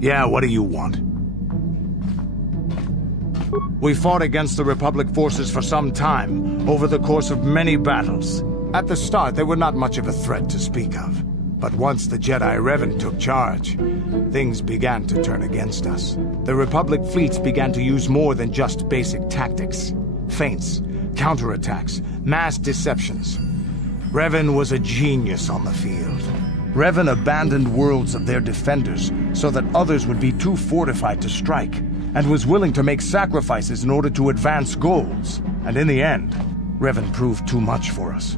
Yeah, what do you want? We fought against the Republic forces for some time, over the course of many battles. At the start, they were not much of a threat to speak of. But once the Jedi Revan took charge, things began to turn against us. The Republic fleets began to use more than just basic tactics. Feints, counterattacks, mass deceptions. Revan was a genius on the field. Revan abandoned worlds of their defenders so that others would be too fortified to strike, and was willing to make sacrifices in order to advance goals. And in the end, Revan proved too much for us.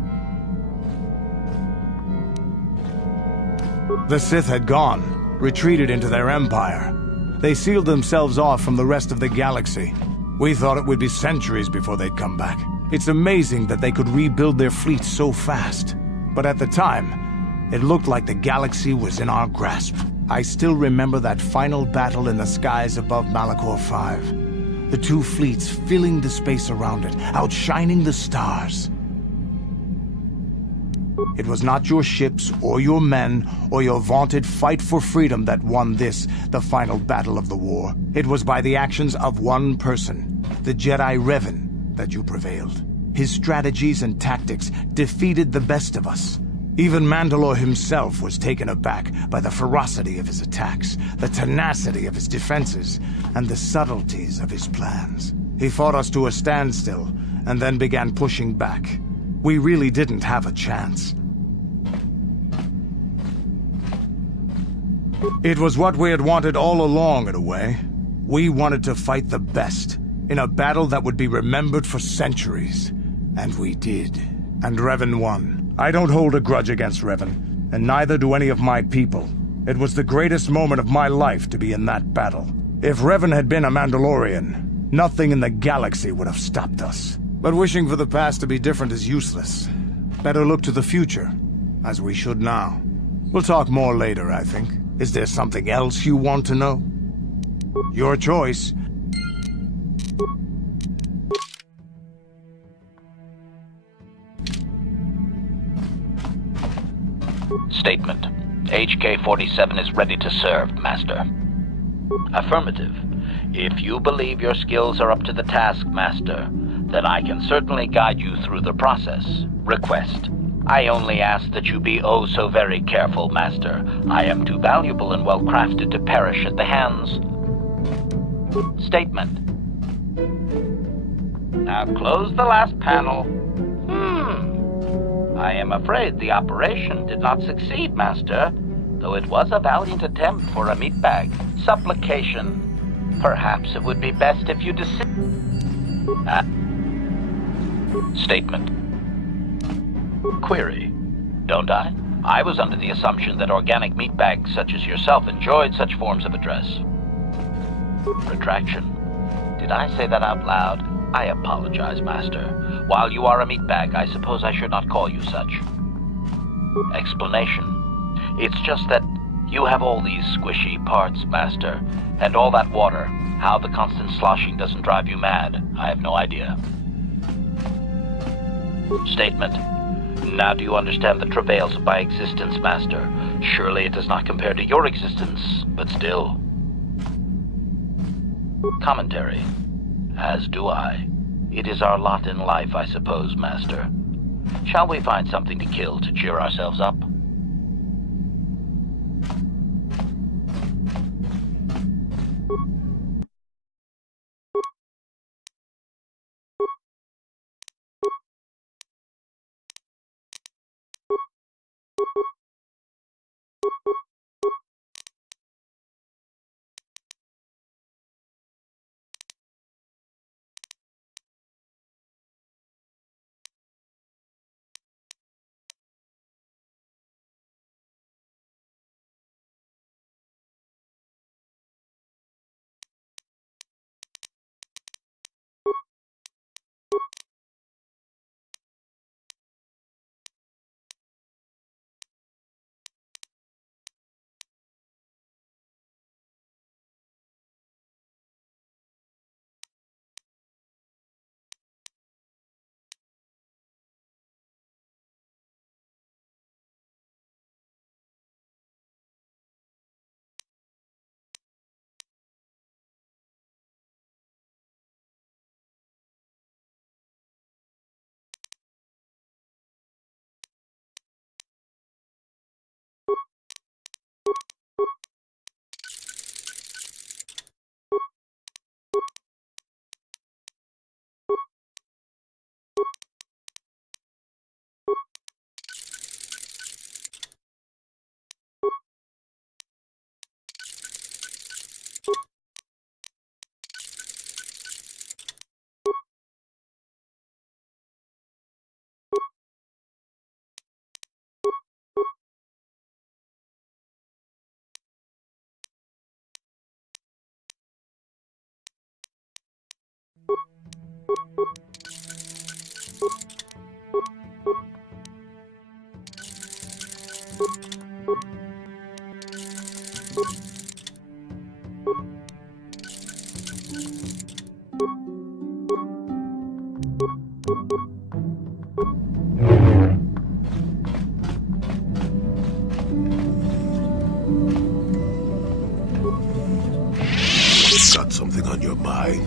The Sith had gone, retreated into their empire. They sealed themselves off from the rest of the galaxy. We thought it would be centuries before they'd come back. It's amazing that they could rebuild their fleet so fast. But at the time, it looked like the galaxy was in our grasp. I still remember that final battle in the skies above Malachor 5. The two fleets filling the space around it, outshining the stars. It was not your ships, or your men, or your vaunted fight for freedom that won this, the final battle of the war. It was by the actions of one person, the Jedi Revan, that you prevailed. His strategies and tactics defeated the best of us. Even Mandalore himself was taken aback by the ferocity of his attacks, the tenacity of his defenses, and the subtleties of his plans. He fought us to a standstill, and then began pushing back. We really didn't have a chance. It was what we had wanted all along, in a way. We wanted to fight the best, in a battle that would be remembered for centuries. And we did. And Revan won. I don't hold a grudge against Revan, and neither do any of my people. It was the greatest moment of my life to be in that battle. If Revan had been a Mandalorian, nothing in the galaxy would have stopped us. But wishing for the past to be different is useless. Better look to the future, as we should now. We'll talk more later, I think. Is there something else you want to know? Your choice. Statement. HK-47 is ready to serve, Master. Affirmative. If you believe your skills are up to the task, Master, then I can certainly guide you through the process. Request. I only ask that you be oh so very careful, Master. I am too valuable and well-crafted to perish at the hands. Statement. Now close the last panel. I am afraid the operation did not succeed, Master, though it was a valiant attempt for a meatbag. Supplication. Perhaps it would be best if you Statement. Query. Don't I? I was under the assumption that organic meatbags such as yourself enjoyed such forms of address. Retraction. Did I say that out loud? I apologize, Master. While you are a meatbag, I suppose I should not call you such. Explanation. It's just that you have all these squishy parts, Master, and all that water. How the constant sloshing doesn't drive you mad, I have no idea. Statement. Now do you understand the travails of my existence, Master? Surely it does not compare to your existence, but still. Commentary. As do I. It is our lot in life, I suppose, Master. Shall we find something to kill to cheer ourselves up? Got something on your mind?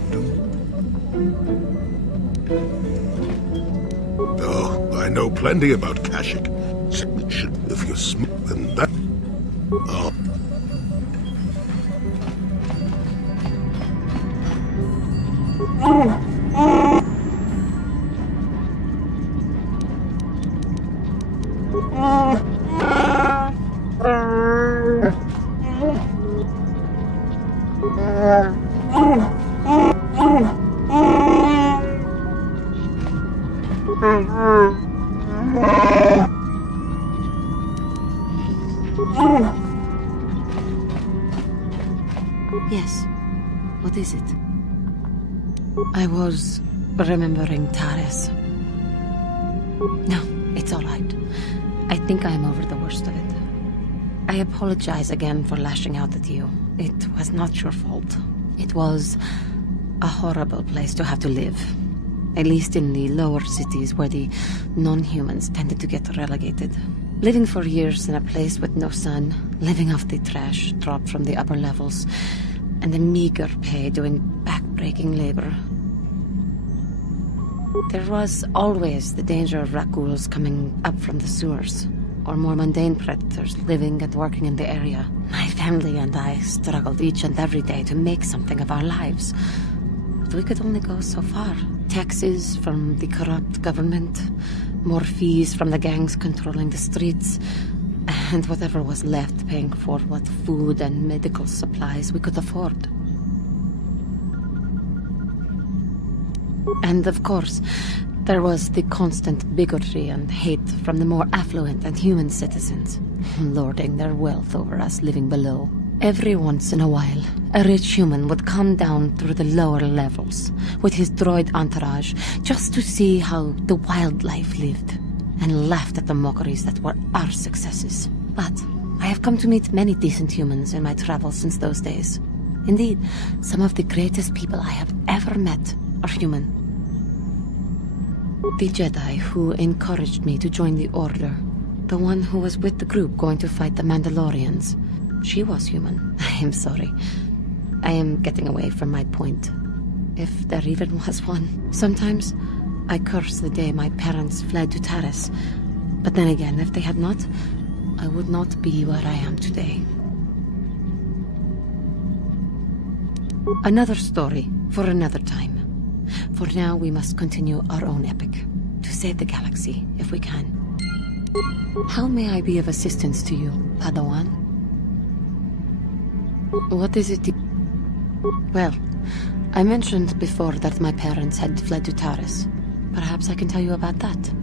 Oh, I know plenty about Kashyyyk. If you're smart than that... Oh. Yes. What is it? I was remembering Taris. No, it's all right. I think I'm over the worst of it. I apologize again for lashing out at you. It was not your fault. It was a horrible place to have to live. At least in the lower cities where the non-humans tended to get relegated. Living for years in a place with no sun, living off the trash dropped from the upper levels, and the meager pay doing back-breaking labor. There was always the danger of Rakuls coming up from the sewers, or more mundane predators living and working in the area. My family and I struggled each and every day to make something of our lives. But we could only go so far. Taxes from the corrupt government, more fees from the gangs controlling the streets, and whatever was left paying for what food and medical supplies we could afford. And of course, there was the constant bigotry and hate from the more affluent and human citizens, lording their wealth over us living below. Every once in a while, a rich human would come down through the lower levels with his droid entourage just to see how the wildlife lived, and laughed at the mockeries that were our successes. But I have come to meet many decent humans in my travels since those days. Indeed, some of the greatest people I have ever met are human. The Jedi who encouraged me to join the Order, the one who was with the group going to fight the Mandalorians, she was human. I am sorry. I am getting away from my point. If there even was one. Sometimes I curse the day my parents fled to Taris. But then again, if they had not, I would not be where I am today. Another story for another time. For now, we must continue our own epic. To save the galaxy, if we can. How may I be of assistance to you, Padawan? What is it? Well, I mentioned before that my parents had fled to Taris. Perhaps I can tell you about that.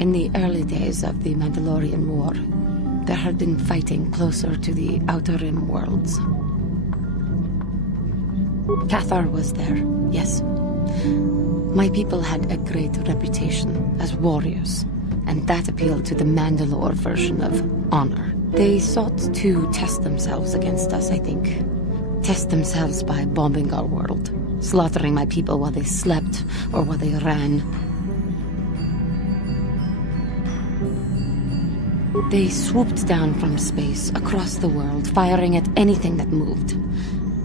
In the early days of the Mandalorian War, there had been fighting closer to the Outer Rim worlds. KOTOR was there, yes. My people had a great reputation as warriors, and that appealed to the Mandalore version of honor. They sought to test themselves against us, I think. Test themselves by bombing our world, slaughtering my people while they slept or while they ran. They swooped down from space across the world, firing at anything that moved.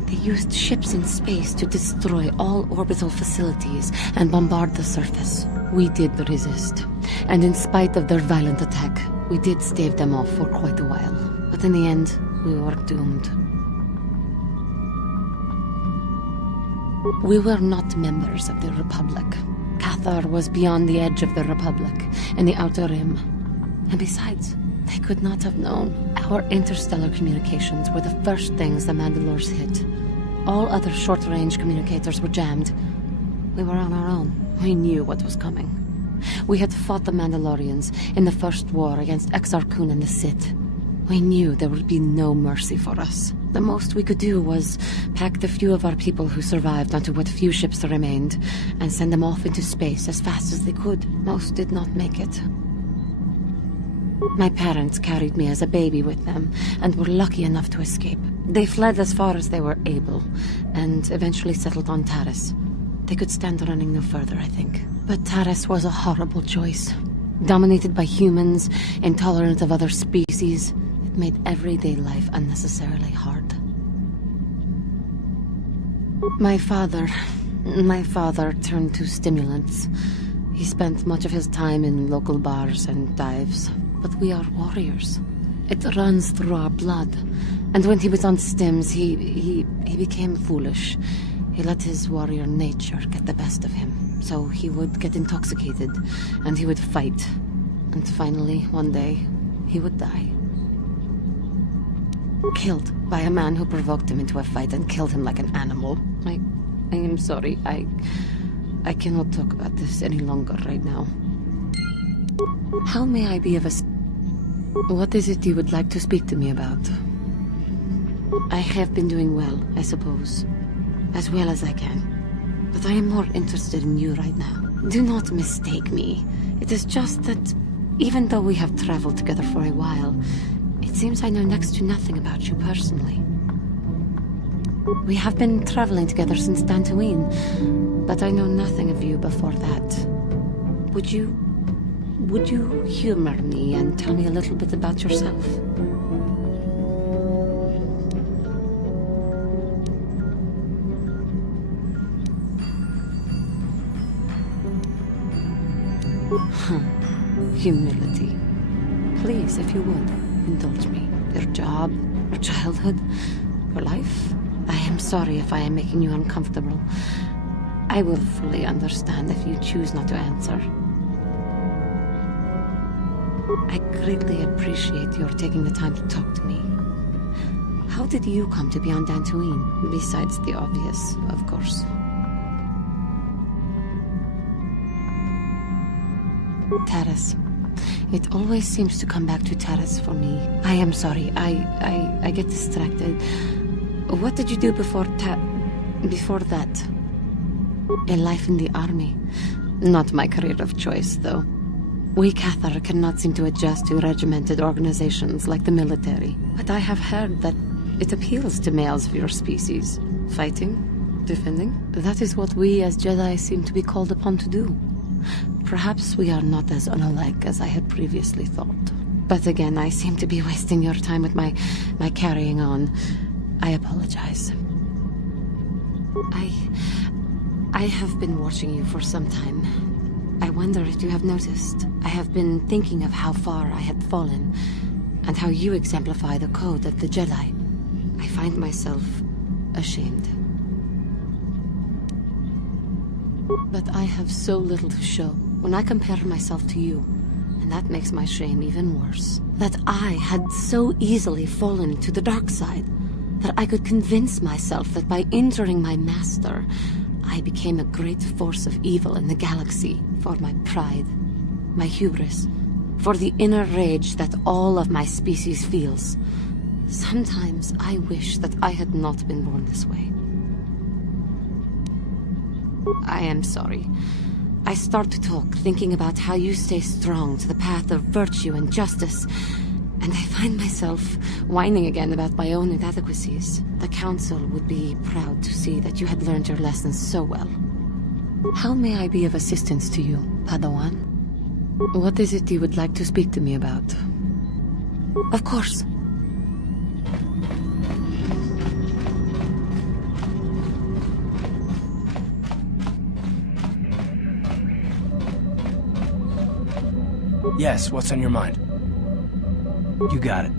They used ships in space to destroy all orbital facilities and bombard the surface. We did resist, and in spite of their violent attack, we did stave them off for quite a while. But in the end, we were doomed. We were not members of the Republic. KOTOR was beyond the edge of the Republic, in the Outer Rim. And besides, they could not have known. Our interstellar communications were the first things the Mandalores hit. All other short-range communicators were jammed. We were on our own. We knew what was coming. We had fought the Mandalorians in the first war against Exar Kun and the Sith. We knew there would be no mercy for us. The most we could do was pack the few of our people who survived onto what few ships remained and send them off into space as fast as they could. Most did not make it. My parents carried me as a baby with them and were lucky enough to escape. They fled as far as they were able and eventually settled on Taris. They could stand running no further, I think. But Taris was a horrible choice. Dominated by humans, intolerant of other species, it made everyday life unnecessarily hard. My father turned to stimulants. He spent much of his time in local bars and dives. But we are warriors. It runs through our blood. And when he was on stims, he became foolish. He let his warrior nature get the best of him. So he would get intoxicated, and he would fight. And finally, one day, he would die. Killed by a man who provoked him into a fight and killed him like an animal. I am sorry. I cannot talk about this any longer right now. How may I be of What is it you would like to speak to me about? I have been doing well, I suppose. As well as I can. But I am more interested in you right now. Do not mistake me. It is just that, even though we have traveled together for a while, it seems I know next to nothing about you personally. We have been traveling together since Dantooine, but I know nothing of you before that. Would you humor me and tell me a little bit about yourself? Humility. Please, if you would, indulge me. Your job, your childhood, your life. I am sorry if I am making you uncomfortable. I will fully understand if you choose not to answer. I greatly appreciate your taking the time to talk to me. How did you come to be on Dantooine, besides the obvious, of course? Taris. It always seems to come back to Taris for me. I am sorry. I get distracted. What did you do before that? A life in the army. Not my career of choice, though. We KOTOR cannot seem to adjust to regimented organizations like the military. But I have heard that it appeals to males of your species. Fighting, defending. That is what we as Jedi seem to be called upon to do. Perhaps we are not as unalike as I had previously thought. But again, I seem to be wasting your time with my carrying on. I apologize. I have been watching you for some time. I wonder if you have noticed. I have been thinking of how far I had fallen, and how you exemplify the code of the Jedi. I find myself ashamed. But I have so little to show when I compare myself to you, and that makes my shame even worse. That I had so easily fallen to the dark side, that I could convince myself that by injuring my master, I became a great force of evil in the galaxy for my pride, my hubris, for the inner rage that all of my species feels. Sometimes I wish that I had not been born this way. I am sorry. I start to talk, thinking about how you stay strong to the path of virtue and justice, and I find myself whining again about my own inadequacies. The Council would be proud to see that you had learned your lessons so well. How may I be of assistance to you, Padawan? What is it you would like to speak to me about? Of course. Yes, what's on your mind? You got it.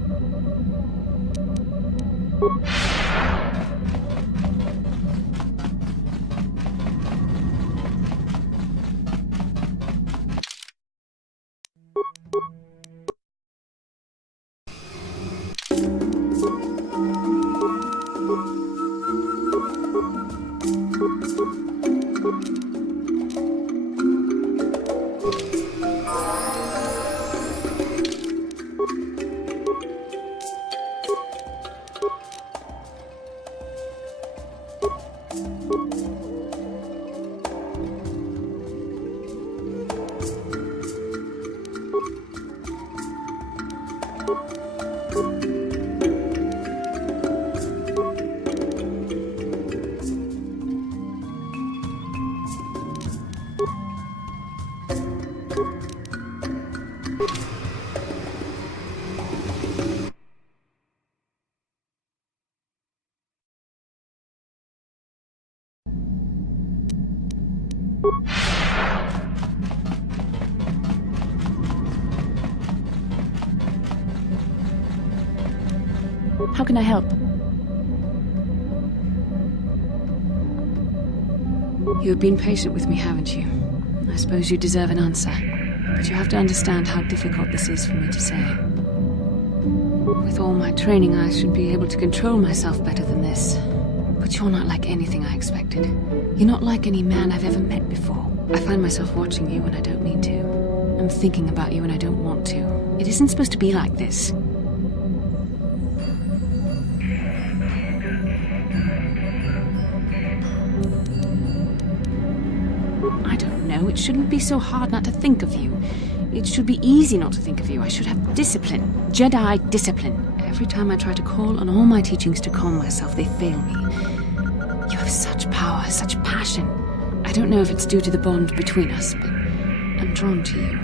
How can I help? You have been patient with me, haven't you? I suppose you deserve an answer. But you have to understand how difficult this is for me to say. With all my training, I should be able to control myself better than this. But you're not like anything I expected. You're not like any man I've ever met before. I find myself watching you when I don't mean to. I'm thinking about you when I don't want to. It isn't supposed to be like this. I don't know. It shouldn't be so hard not to think of you. It should be easy not to think of you. I should have discipline. Jedi discipline. Every time I try to call on all my teachings to calm myself, they fail me. You have such power, such passion. I don't know if it's due to the bond between us, but I'm drawn to you.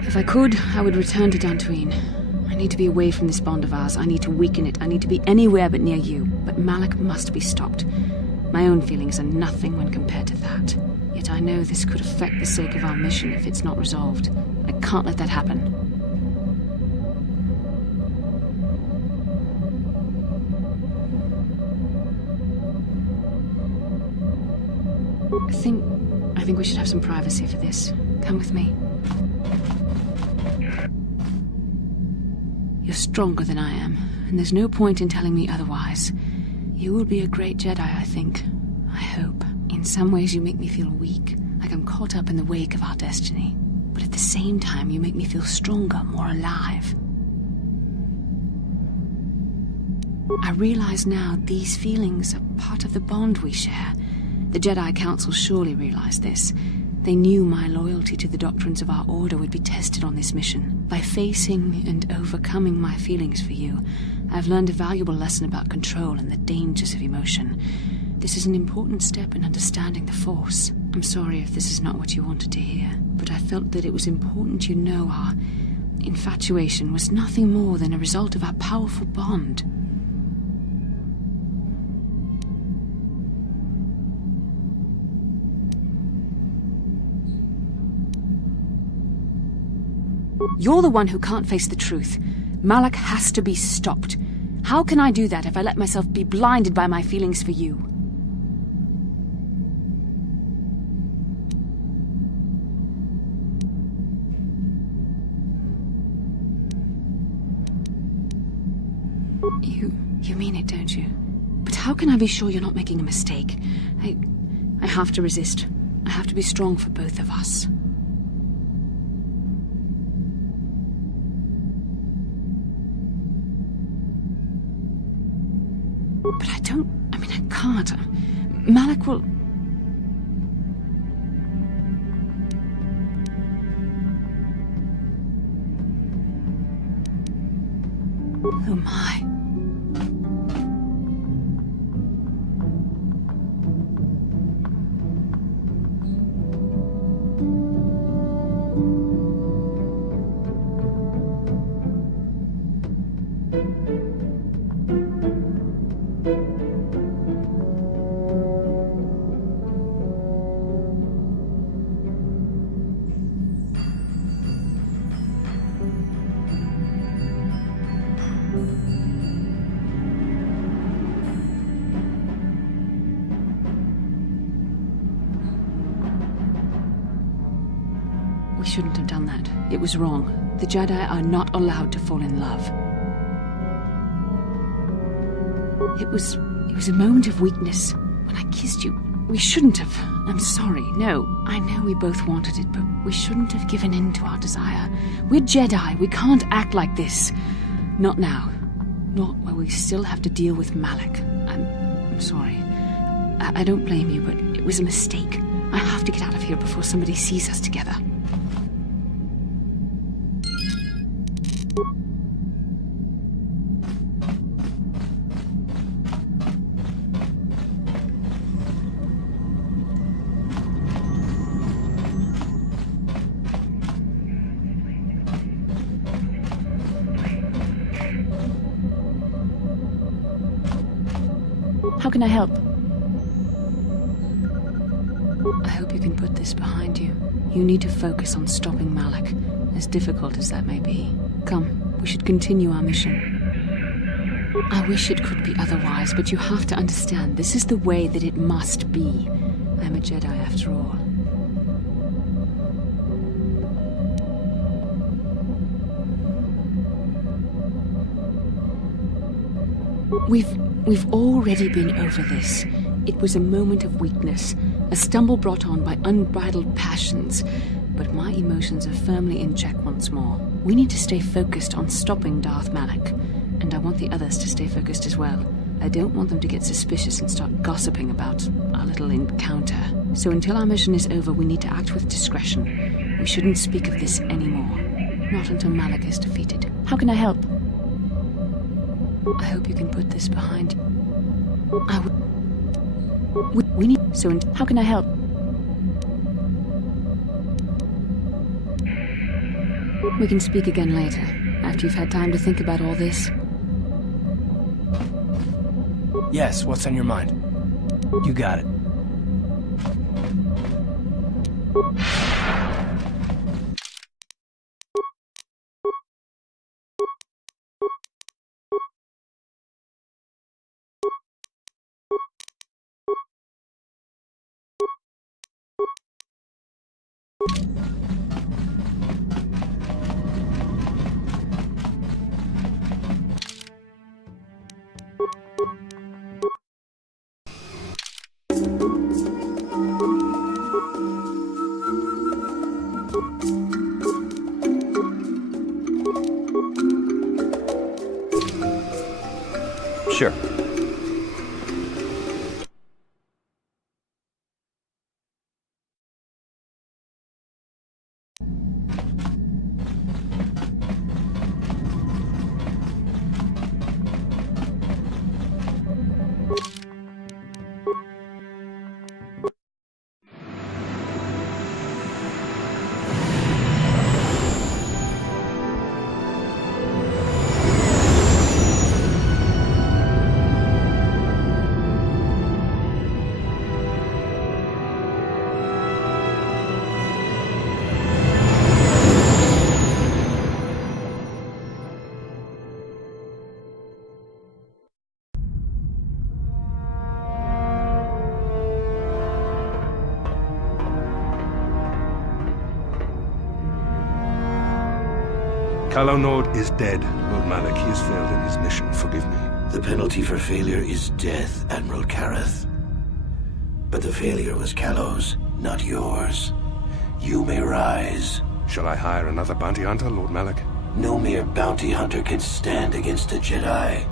If I could, I would return to Dantooine. I need to be away from this bond of ours. I need to weaken it. I need to be anywhere but near you. But Malak must be stopped. My own feelings are nothing when compared to that. Yet I know this could affect the sake of our mission if it's not resolved. I can't let that happen. I think we should have some privacy for this. Come with me. You're stronger than I am, and there's no point in telling me otherwise. You will be a great Jedi, I think. I hope. In some ways you make me feel weak, like I'm caught up in the wake of our destiny. But at the same time, you make me feel stronger, more alive. I realize now these feelings are part of the bond we share. The Jedi Council surely realized this. They knew my loyalty to the doctrines of our order would be tested on this mission. By facing and overcoming my feelings for you, I've learned a valuable lesson about control and the dangers of emotion. This is an important step in understanding the Force. I'm sorry if this is not what you wanted to hear, but I felt that it was important you know our infatuation was nothing more than a result of our powerful bond. You're the one who can't face the truth. Malak has to be stopped. How can I do that if I let myself be blinded by my feelings for you? You mean it, don't you? But how can I be sure you're not making a mistake? I have to resist. I have to be strong for both of us. But I can't. Malak will... Oh my. We shouldn't have done that. It was wrong. The Jedi are not allowed to fall in love. It was a moment of weakness. When I kissed you, we shouldn't have. I'm sorry. No, I know we both wanted it, but we shouldn't have given in to our desire. We're Jedi. We can't act like this. Not now. Not while we still have to deal with Malak. I'm sorry. I don't blame you, but it was a mistake. I have to get out of here before somebody sees us together. How can I help? I hope you can put this behind you. You need to focus on stopping Malak, as difficult as that may be. Come, we should continue our mission. I wish it could be otherwise, but you have to understand, this is the way that it must be. I'm a Jedi after all. We've already been over this. It was a moment of weakness, a stumble brought on by unbridled passions. But my emotions are firmly in check once more. We need to stay focused on stopping Darth Malak. And I want the others to stay focused as well. I don't want them to get suspicious and start gossiping about our little encounter. So until our mission is over, we need to act with discretion. We shouldn't speak of this anymore. Not until Malak is defeated. How can I help? I hope you can put this behind you. We need... So, how can I help? We can speak again later, after you've had time to think about all this. Yes, what's on your mind? You got it. Sure. Calo Nord is dead, Lord Malak. He has failed in his mission. Forgive me. The penalty for failure is death, Admiral Kareth. But the failure was Calo's, not yours. You may rise. Shall I hire another bounty hunter, Lord Malak? No mere bounty hunter can stand against a Jedi.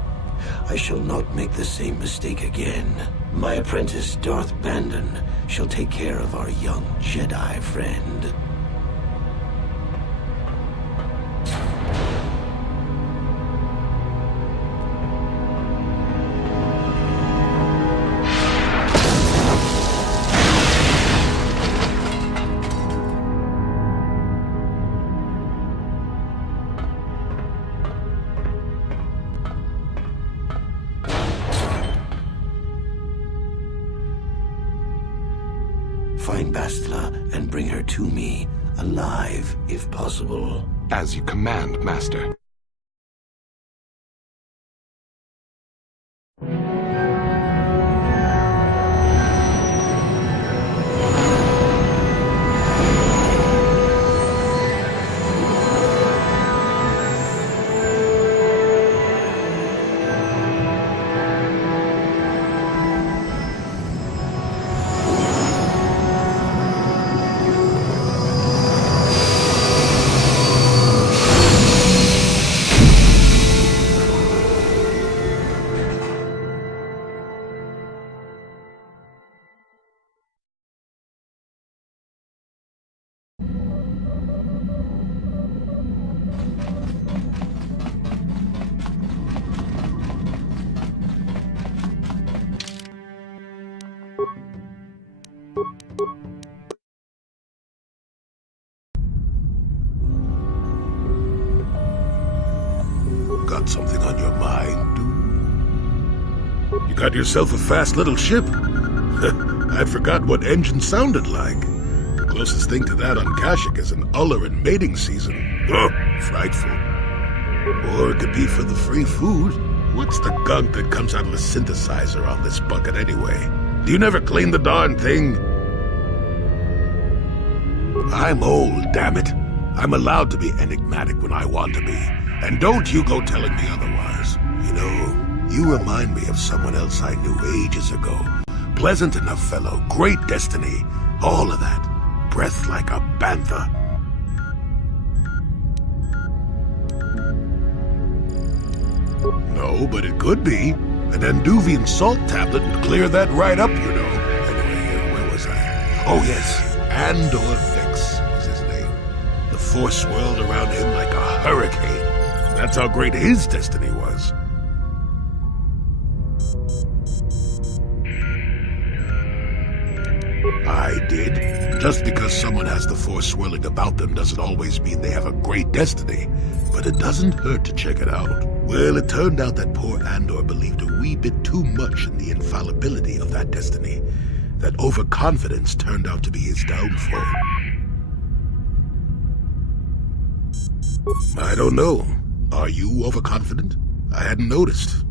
I shall not make the same mistake again. My apprentice, Darth Bandon, shall take care of our young Jedi friend. Find Bastila and bring her to me, alive, if possible. As you command, Master. Got something on your mind, dude? You got yourself a fast little ship. I'd forgot what engine sounded like. The closest thing to that on Kashyyyk is an Ulleran mating season. Oh, frightful. Or it could be for the free food. What's the gunk that comes out of the synthesizer on this bucket anyway? Do you never clean the darn thing? I'm old, damn it. I'm allowed to be enigmatic when I want to be. And don't you go telling me otherwise. You know, you remind me of someone else I knew ages ago. Pleasant enough fellow, great destiny, all of that. Breath like a bantha. No, but it could be. An Anduvian salt tablet would clear that right up, you know. Anyway, where was I? Oh yes, Andor Vex was his name. The Force swirled around him like a hurricane. That's how great his destiny was. I did. Just because someone has the Force swirling about them doesn't always mean they have a great destiny. But it doesn't hurt to check it out. Well, it turned out that poor Andor believed a wee bit too much in the infallibility of that destiny. That overconfidence turned out to be his downfall. I don't know. Are you overconfident? I hadn't noticed.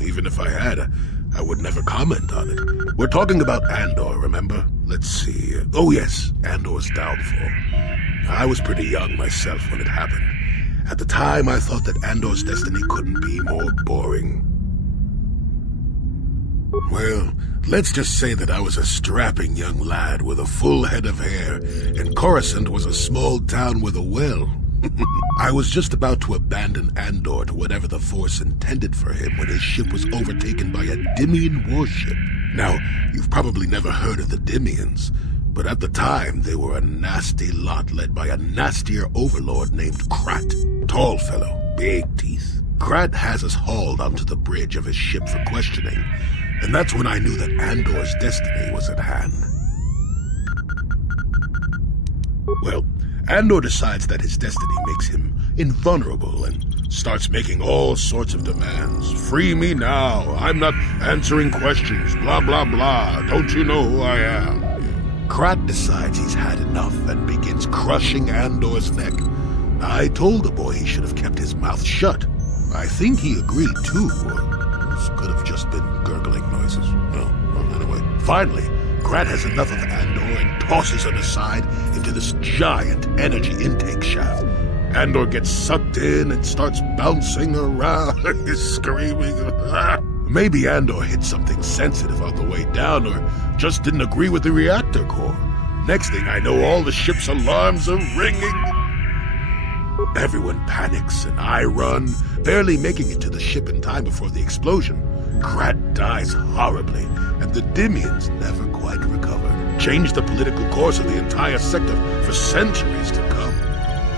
Even if I had, I would never comment on it. We're talking about Andor, remember? Let's see. Oh yes, Andor's downfall. I was pretty young myself when it happened. At the time, I thought that Andor's destiny couldn't be more boring. Well, let's just say that I was a strapping young lad with a full head of hair, and Coruscant was a small town with a well. I was just about to abandon Andor to whatever the Force intended for him when his ship was overtaken by a Dimian warship. Now, you've probably never heard of the Dimians, but at the time they were a nasty lot led by a nastier overlord named Krat. Tall fellow, big teeth. Krat has us hauled onto the bridge of his ship for questioning, and that's when I knew that Andor's destiny was at hand. Well, Andor decides that his destiny makes him invulnerable and starts making all sorts of demands. Free me now. I'm not answering questions. Blah, blah, blah. Don't you know who I am? Krat decides he's had enough and begins crushing Andor's neck. I told the boy he should have kept his mouth shut. I think he agreed too, or this could have just been gurgling noises. Well, anyway. Finally, Krat has enough of Andor and tosses him aside into this giant energy intake shaft. Andor gets sucked in and starts bouncing around, screaming. Maybe Andor hit something sensitive on the way down, or just didn't agree with the reactor core. Next thing I know, all the ship's alarms are ringing. Everyone panics, and I run, barely making it to the ship in time before the explosion. Krat dies horribly, and the Dimians never quite recover. Changed the political course of the entire sector for centuries to come.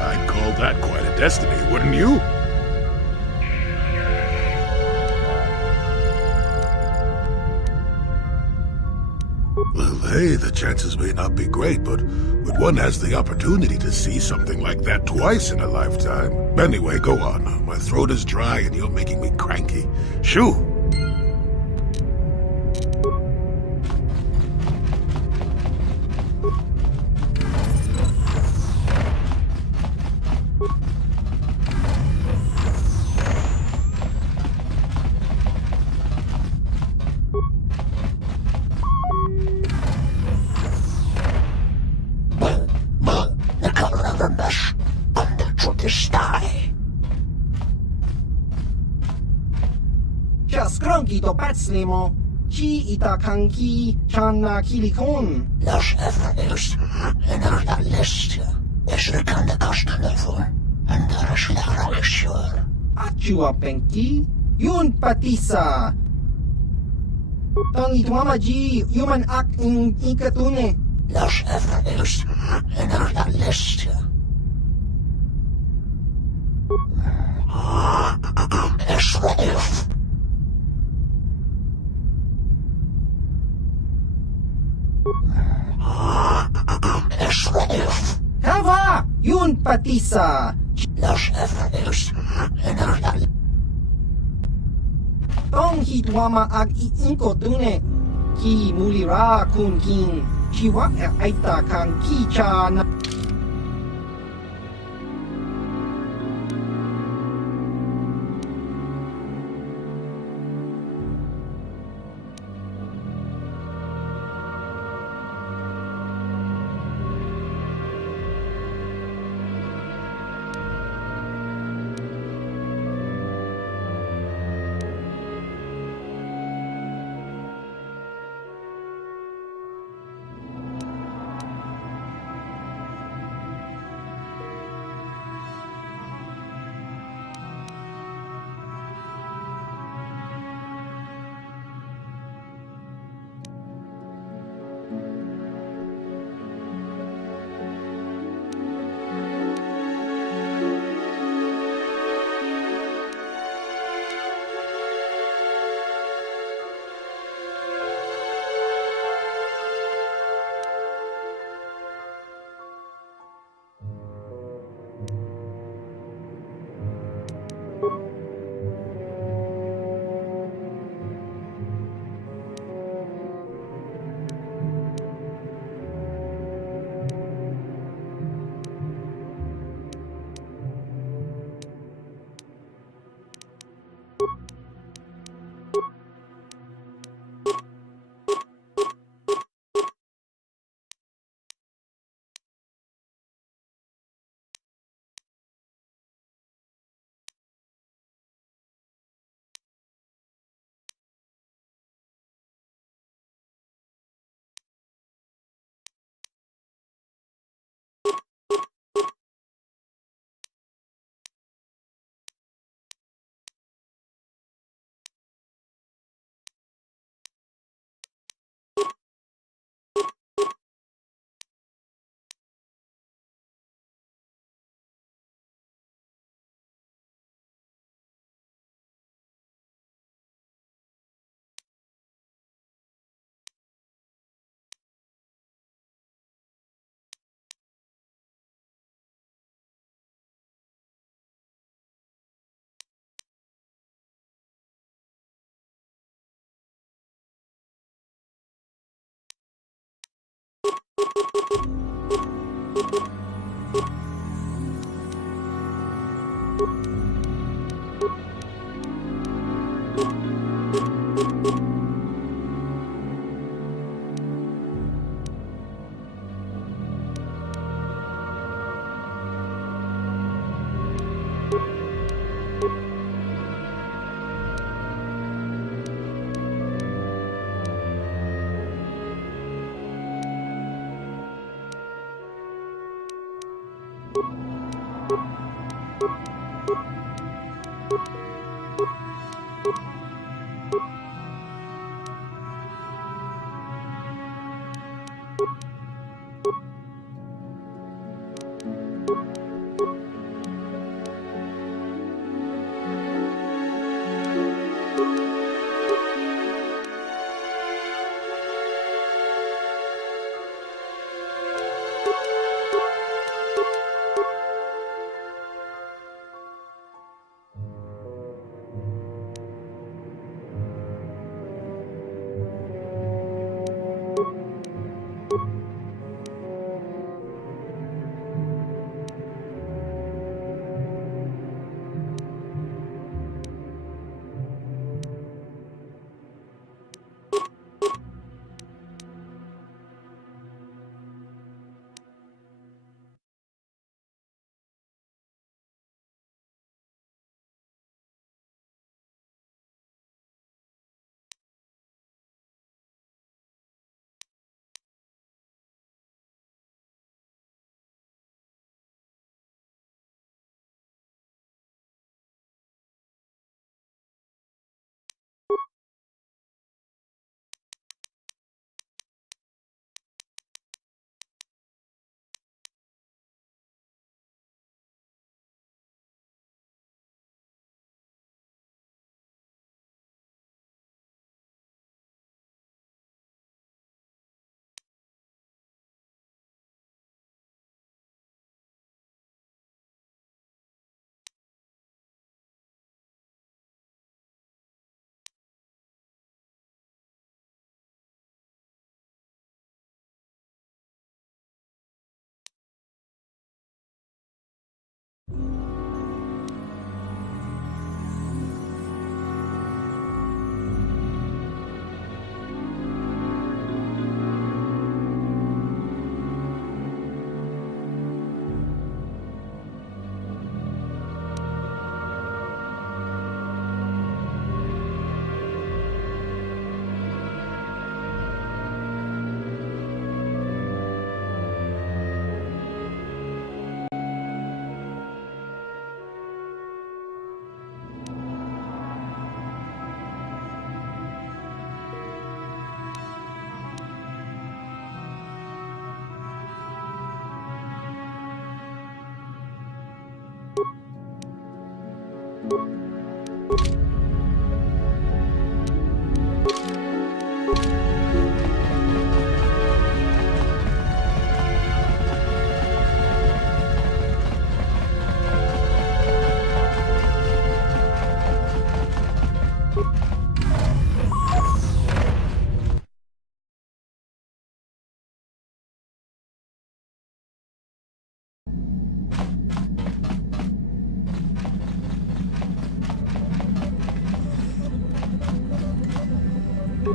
I'd call that quite a destiny, wouldn't you? Well, hey, the chances may not be great, but when one has the opportunity to see something like that twice in a lifetime. Anyway, go on. My throat is dry and you're making me cranky. Shoo! To Batslimo, Chi Itakanki, Channa Kilikon. Los Everest, en orda list, is kan de kosten ervoor, en daar is de reactie. Achua Penki, Yun Patisa. Tong Itwamaji, Human Act in Ikatune. Los Everest, en orda list. Hava! Yun pati sa... Tong hitwama ag iinko dune. Ki mulira kun king. Chiwa aita kang kicha na...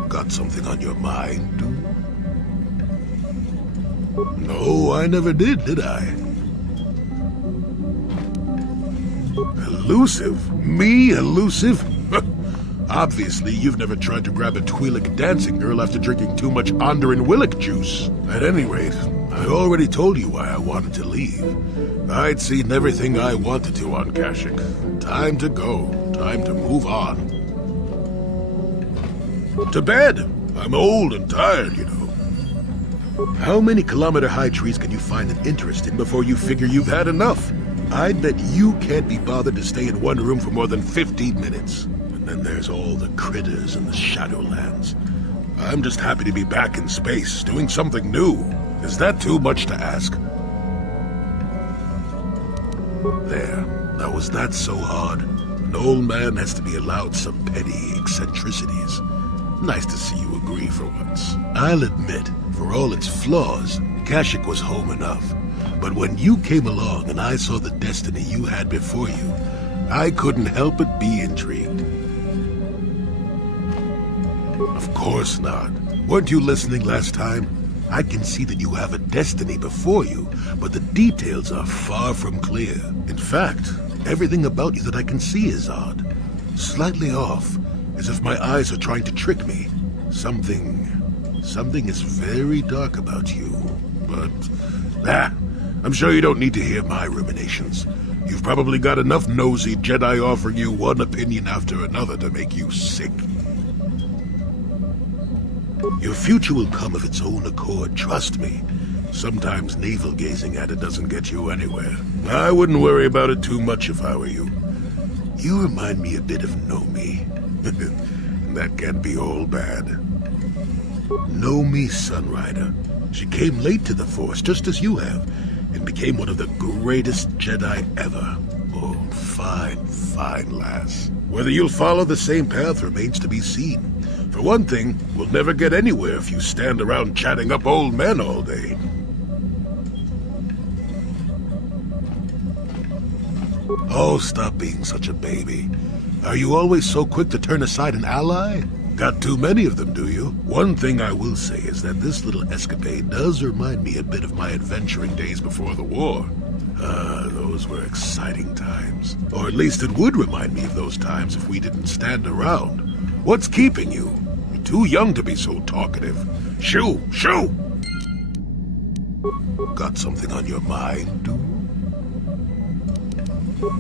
Got something on your mind, dude? No, I never did I? Elusive? Me, elusive? Obviously, you've never tried to grab a Twi'lek dancing girl after drinking too much Onderan Willick juice. At any rate, I already told you why I wanted to leave. I'd seen everything I wanted to on Kashyyyk. Time to go. Time to move on. To bed! I'm old and tired, you know. How many kilometer-high trees can you find an interest in before you figure you've had enough? I'd bet you can't be bothered to stay in one room for more than 15 minutes. And then there's all the critters in the Shadowlands. I'm just happy to be back in space, doing something new. Is that too much to ask? There. Now was that so hard? An old man has to be allowed some petty eccentricities. Nice to see you agree for once. I'll admit, for all its flaws, Kashyyyk was home enough. But when you came along and I saw the destiny you had before you, I couldn't help but be intrigued. Of course not. Weren't you listening last time? I can see that you have a destiny before you, but the details are far from clear. In fact, everything about you that I can see is odd. Slightly off. As if my eyes are trying to trick me. Something is very dark about you. But, I'm sure you don't need to hear my ruminations. You've probably got enough nosy Jedi offering you one opinion after another to make you sick. Your future will come of its own accord, trust me. Sometimes navel-gazing at it doesn't get you anywhere. I wouldn't worry about it too much if I were you. You remind me a bit of Nomi. That can't be all bad. Nomi Sunrider. She came late to the Force, just as you have, and became one of the greatest Jedi ever. Oh, fine lass. Whether you'll follow the same path remains to be seen. For one thing, we'll never get anywhere if you stand around chatting up old men all day. Oh, stop being such a baby. Are you always so quick to turn aside an ally? Got too many of them, do you? One thing I will say is that this little escapade does remind me a bit of my adventuring days before the war. Those were exciting times. Or at least it would remind me of those times if we didn't stand around. What's keeping you? You're too young to be so talkative. Shoo! Got something on your mind, dude?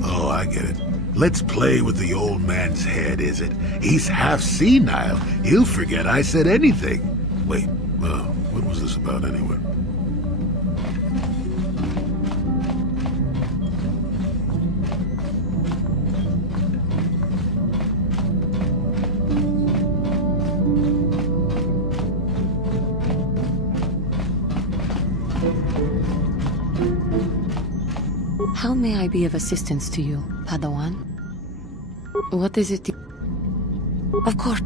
Oh, I get it. Let's play with the old man's head, is it? He's half senile. He'll forget I said anything. Wait, what was this about anyway? How may I be of assistance to you, Padawan? What is it? Of course.